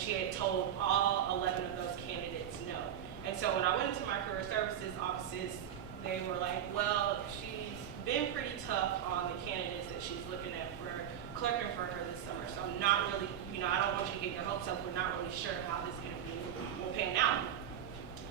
she had told all 11 of those candidates no. And so when I went into my career services offices, they were like, well, she's been pretty tough on the candidates that she's looking at for clerking for her this summer. So I'm not really, I don't want you to get your hopes up. We're not really sure how this is going to be will pan out.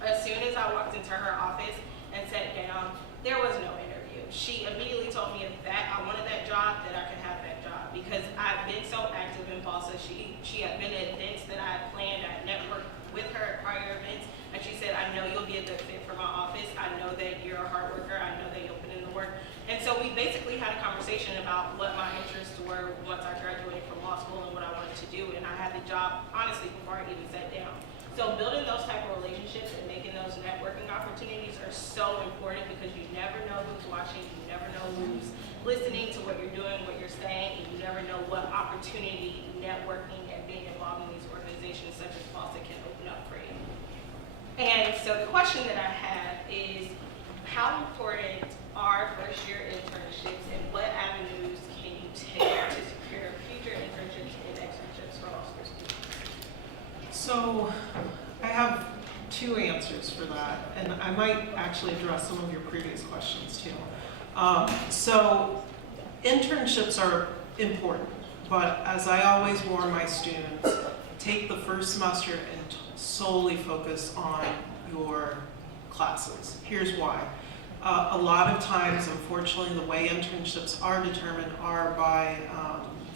As soon as I walked into her office and sat down, there was no interview. She immediately told me that I wanted that job, that I could have that job, because I've been so active in Tulsa. She had been at events that I had planned. I had networked with her at prior events, and she said, I know you'll be a good fit for my office. I know that you're a hard worker. I know that you'll put in the work. And so we basically had a conversation about what my interests were once I graduated from law school and what I wanted to do, and I had the job, honestly, before I even sat down. So building those type of relationships and making those networking opportunities are so important, because you never know who's watching, you never know who's listening to what you're doing, what you're saying, and you never know what opportunity networking and being involved in these organizations such as FALSA can open up for you. And so the question that I have is, how important are first year internships, and what avenues can you take to secure future internships and externships for law school students? So I have two answers for that, and I might actually address some of your previous questions too. So internships are important, but as I always warn my students, take the first semester and solely focus on your classes. Here's why. A lot of times, unfortunately, the way internships are determined are by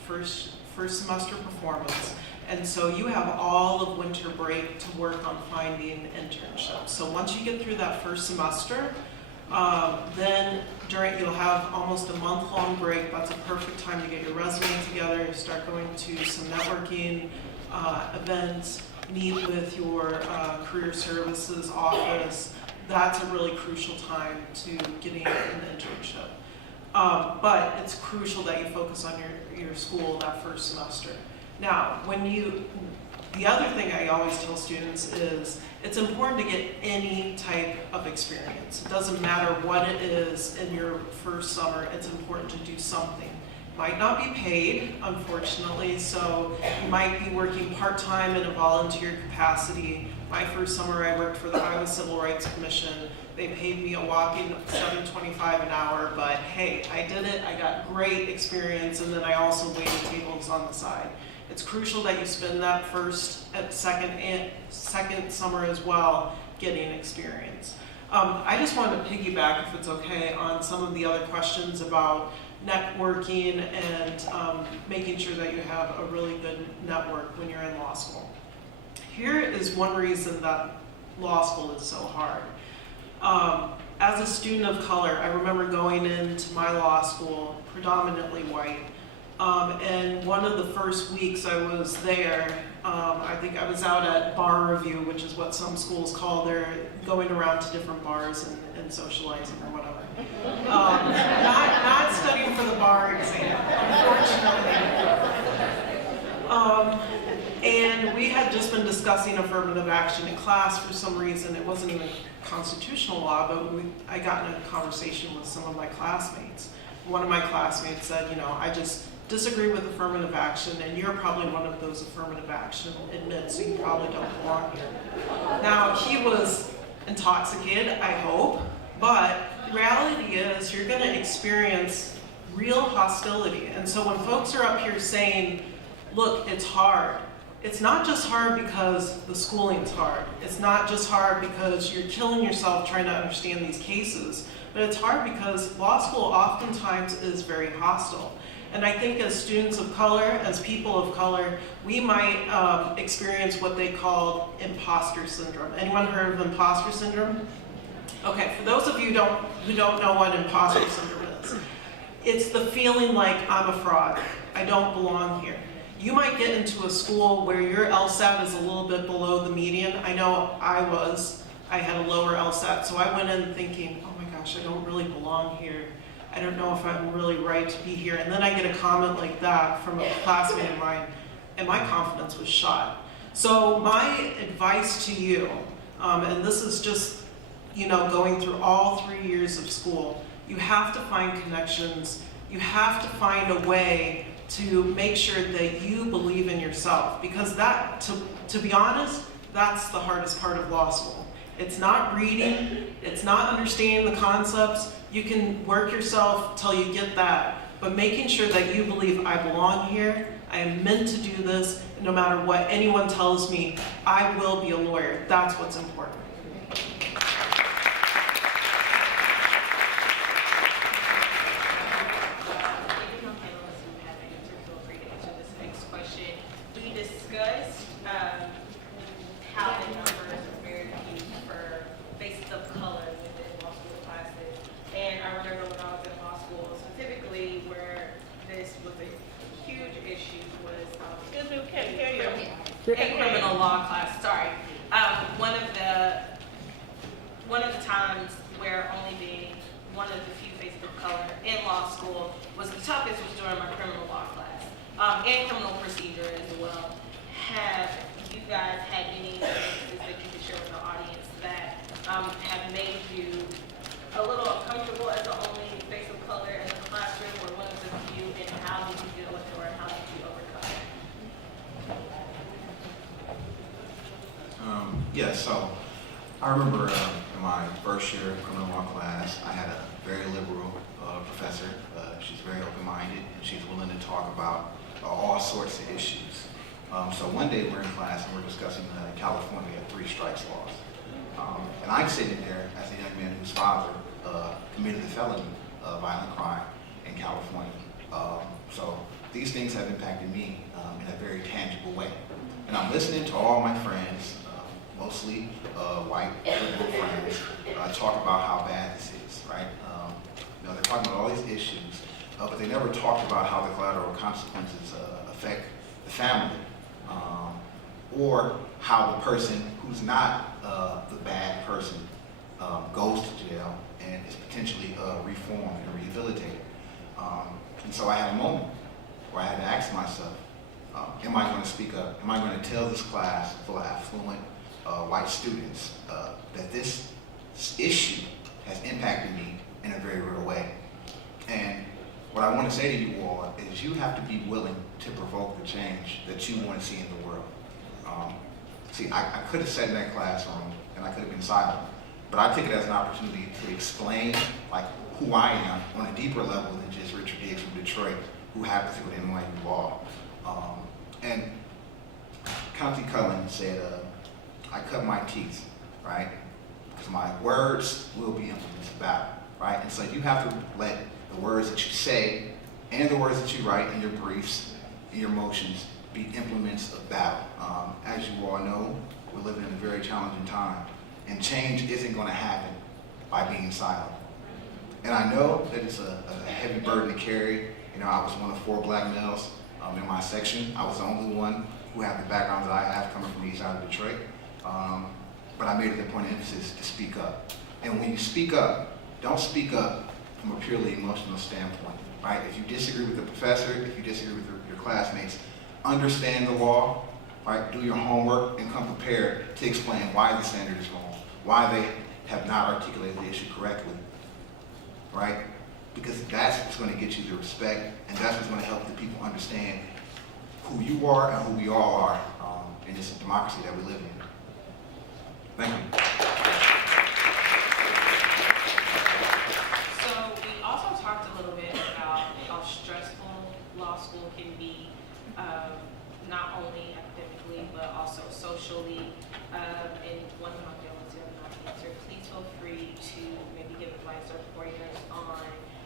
first semester performance. And so you have all of winter break to work on finding internships. So once you get through that first semester, then you'll have almost a month-long break. That's a perfect time to get your resume together, start going to some networking events, meet with your career services office. That's a really crucial time to getting an internship. But it's crucial that you focus on your school that first semester. Now, the other thing I always tell students is it's important to get any type of experience. It doesn't matter what it is in your first summer, it's important to do something. Might not be paid, unfortunately, so you might be working part-time in a volunteer capacity. My first summer I worked for the Iowa Civil Rights Commission. They paid me a whopping $7.25 an hour, but hey, I did it, I got great experience, and then I also waited tables on the side. It's crucial that you spend that second summer as well getting experience. I just wanted to piggyback, if it's okay, on some of the other questions about networking and making sure that you have a really good network when you're in law school. Here is one reason that law school is so hard. As a student of color, I remember going into my law school predominantly white. And one of the first weeks I was there, I think I was out at bar review, which is what some schools call their going around to different bars and socializing or whatever. Not studying for the bar exam, unfortunately. And we had just been discussing affirmative action in class for some reason. It wasn't even constitutional law, but I got in a conversation with some of my classmates. One of my classmates said, I just disagree with affirmative action, and you're probably one of those affirmative action admits, so you probably don't belong here. Now, he was intoxicated, I hope, but the reality is you're going to experience real hostility. And so when folks are up here saying, look, it's hard, it's not just hard because the schooling's hard. It's not just hard because you're killing yourself trying to understand these cases, but it's hard because law school oftentimes is very hostile. And I think as students of color, as people of color, we might experience what they call imposter syndrome. Anyone heard of imposter syndrome? Okay, for those of you who don't know what imposter syndrome is, it's the feeling like I'm a fraud, I don't belong here. You might get into a school where your LSAT is a little bit below the median. I know I had a lower LSAT, so I went in thinking, oh my gosh, I don't really belong here. I don't know if I'm really right to be here. And then I get a comment like that from a classmate of mine, and my confidence was shot. So my advice to you, and this is just, going through all 3 years of school, you have to find connections. You have to find a way to make sure that you believe in yourself, because that, to be honest, that's the hardest part of law school. It's not reading, it's not understanding the concepts. You can work yourself till you get that, but making sure that you believe I belong here, I am meant to do this, and no matter what anyone tells me, I will be a lawyer. That's what's important. How the numbers are very huge for faces of color within law school classes. And I remember when I was in law school, specifically where this was a huge issue was, excuse me, we can't hear you. In criminal law class, sorry. One of the times where only being one of the few faces of color in law school was the toughest was during my criminal law class, and criminal procedure as well. Have you guys had any experiences that you could share with the audience that have made you a little uncomfortable as the only face of color in the classroom or one of the few, and how did you deal with it or how did you overcome it? Yeah, so I remember in my first year of criminal law class, I had a very liberal professor. She's very open-minded, and she's willing to talk about all sorts of issues. So one day we're in class and we're discussing California 3 strikes laws. And I'm sitting there as a young man whose father committed a felony, violent crime in California. So these things have impacted me in a very tangible way. And I'm listening to all my friends, mostly white liberal friends, talk about how bad this is, right? They're talking about all these issues, but they never talked about how the collateral consequences affect the family, or how the person who's not the bad person goes to jail and is potentially reformed and rehabilitated. And so I had a moment where I had to ask myself, am I going to speak up? Am I going to tell this class full of affluent white students that this issue has impacted me in a very real way? And what I want to say to you all is you have to be willing to provoke the change that you want to see in the world. See, I could have sat in that classroom and I could have been silent, but I took it as an opportunity to explain like who I am on a deeper level than just Richard Diggs from Detroit, who happens to go to NYU Law. And County Cullen said, I cut my teeth, right? Because my words will be implements of battle, right? And so you have to let the words that you say and the words that you write in your briefs, in your motions, be implements of battle. As you all know, we're living in a very challenging time, and change isn't going to happen by being silent. And I know that it's a heavy burden to carry. You know, I was one of 4 black males in my section. I was the only one who had the background that I have coming from the east side of Detroit. But I made it a point of emphasis to speak up. And when you speak up, don't speak up from a purely emotional standpoint, right? If you disagree with the professor, if you disagree with your classmates, understand the law, right? Do your homework and come prepared to explain why the standard is wrong, why they have not articulated the issue correctly, right? Because that's what's going to get you the respect, and that's what's going to help the people understand who you are and who we all are in this democracy that we live in. Thank you. So we also talked a little bit about how stressful law school can be, not only academically, but also socially. And one of my feelings you have not answered, please feel free to maybe give advice or pointers on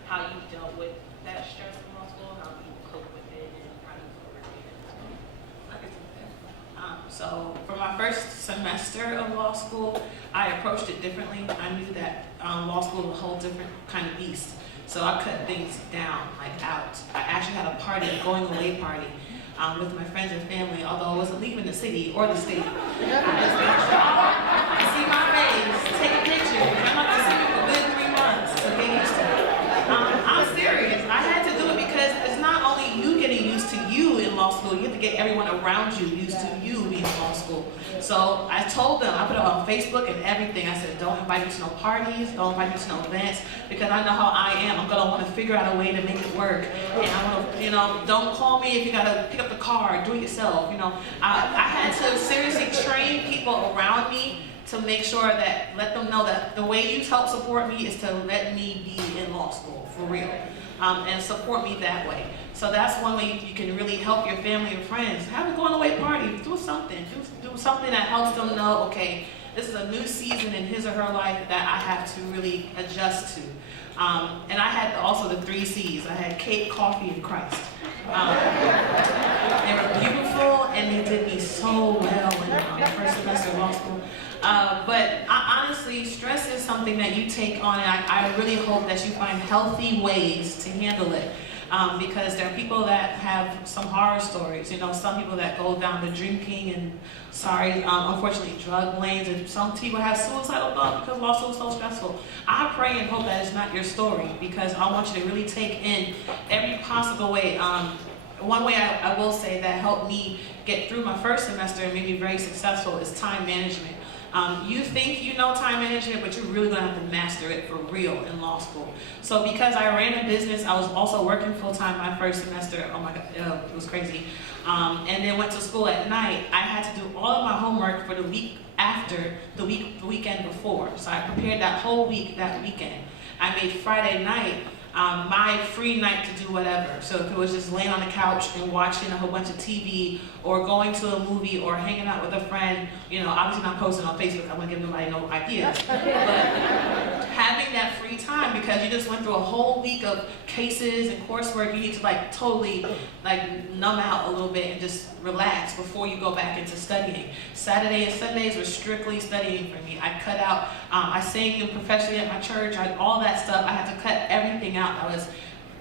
how you dealt with that stress in law school, how you cope with it, and how you overcame it. So for my first semester of law school, I approached it differently. I knew that law school was a whole different kind of beast. So I cut things down, like out. I actually had a party, a going away party, with my friends and family, although I wasn't leaving the city or the state. I just made sure to see my face, take a picture. I'm not to see me for a good 3 months to get used to it. I'm serious. I had to do it because it's not only you getting used to you in law school, you have to get everyone around you used to you being in law school. So I told them, I put it on Facebook and everything. I said, don't invite me to no parties, don't invite me to no events, because I know how I am. I'm gonna want to figure out a way to make it work. And I want to, don't call me if you gotta pick up the car, do it yourself. I had to seriously train people around me to make sure that, let them know that the way you help support me is to let me be in law school, for real, and support me that way. So that's one way you can really help your family and friends. Have a going away party, do something. Do something that helps them know, okay, this is a new season in his or her life that I have to really adjust to. And I had also the 3 C's. I had cake, coffee, and Christ. They were beautiful, and they did me so well in the first semester of law school. But honestly, stress is something that you take on, and I really hope that you find healthy ways to handle it. Because there are people that have some horror stories, some people that go down to drinking and, unfortunately, drug lanes, and some people have suicidal thoughts because law school is so stressful. I pray and hope that it's not your story, because I want you to really take in every possible way. One way I will say that helped me get through my first semester and made me very successful is time management. You think you know time management, but you're really gonna have to master it for real in law school. So because I ran a business, I was also working full-time my first semester. Oh my God, it was crazy. And then went to school at night. I had to do all of my homework for the week after, the weekend before. So I prepared that whole week, that weekend. I made Friday night my free night to do whatever. So if it was just laying on the couch and watching a whole bunch of TV, or going to a movie, or hanging out with a friend, obviously not posting on Facebook, I wouldn't give nobody no ideas, but having that free time, because you just went through a whole week of cases and coursework, you need to totally numb out a little bit and just relax before you go back into studying. Saturday and Sundays were strictly studying for me. I cut out, I sang professionally at my church, all that stuff. I had to cut everything out that was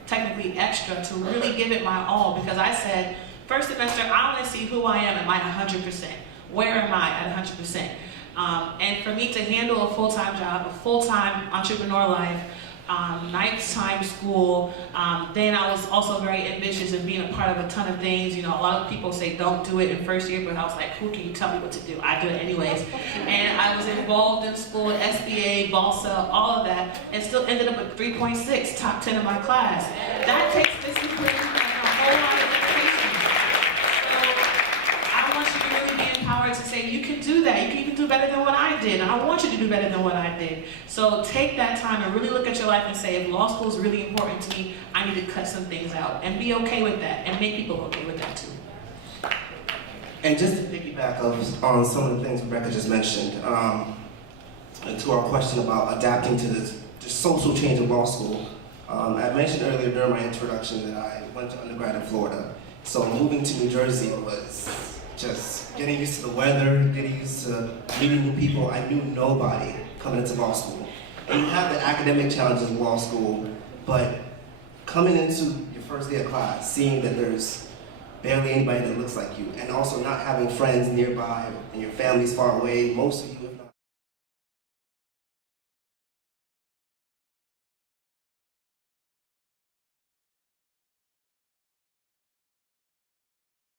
technically extra to really give it my all, because I said, first semester, I want to see who I am. Am I 100%? Where am I at 100%? And for me to handle a full-time job, a full-time entrepreneur life, nighttime school, then I was also very ambitious in being a part of a ton of things. A lot of people say don't do it in first year, but I was like, who can you tell me what to do? I do it anyways. And I was involved in school, SBA, BALSA, all of that, and still ended up with 3.6, top 10 in my class. That takes discipline and a whole lot of dedication. So I want you to really be empowered to say, you can do that. You can even do better than what I did. And I want you to do better than what I did. So take that time and really look at your life and say, if law school is really important to me, I need to cut some things out. And be okay with that. And make people okay with that too. And just to piggyback on some of the things Rebecca just mentioned, to our question about adapting to the social change of law school, I mentioned earlier during my introduction that I went to undergrad in Florida. So moving to New Jersey was just getting used to the weather, getting used to meeting new people. I knew nobody coming into law school. And you have the academic challenges of law school, but coming into your first day of class, seeing that there's barely anybody that looks like you, and also not having friends nearby and your family's far away, most of you, if not